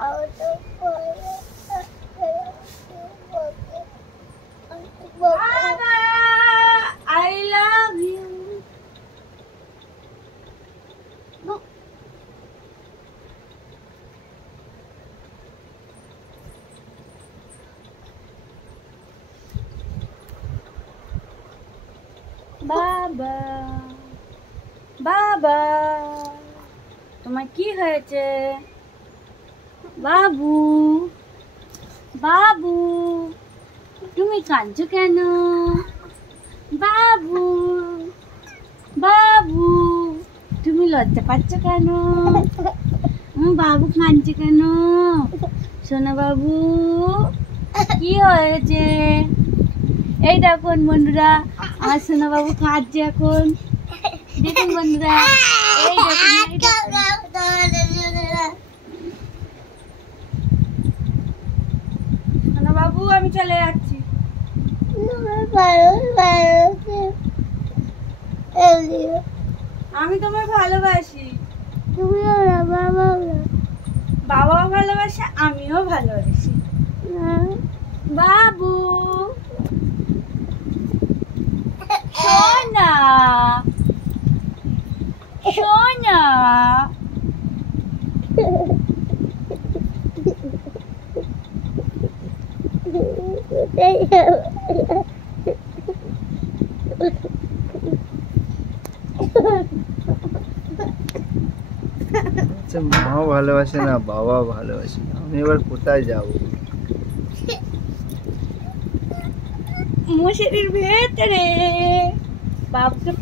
I love you. বাবা বাবা তোমার কি হয়েছে বাবু বাবু তুমি কাঁদছো কেন বাবু বাবু তুমি লজ্জা পাচ্ছ কেন বাবু কাঁদছে কেন সোনা বাবু কি হয়েছে এই দেখুন বন্ধুরা আমার সোনা বাবু কাঁদছে এখন দেখুন বন্ধুরা এই সোনা বাবু আমি চলে যাচ্ছি আমি তোমায় ভালোবাসি বাবাও ভালোবাসে আমিও ভালোবাসি বাবু সোনা সোনা মাও ভালোবাসে না বাবা ভালোবাসে না আমি এবার কোথায় যাব মশারির ভেতরে বাবুকে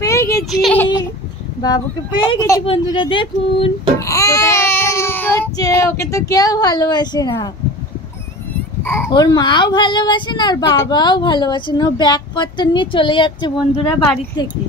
পেয়ে গেছি বন্ধুরা দেখুন হচ্ছে ওকে তো কেউ ভালোবাসে না ওর মাও ভালোবাসে না আর বাবাও ভালোবাসে না ও ব্যাগ পত্র নিয়ে চলে যাচ্ছে বন্ধুরা বাড়ি থেকে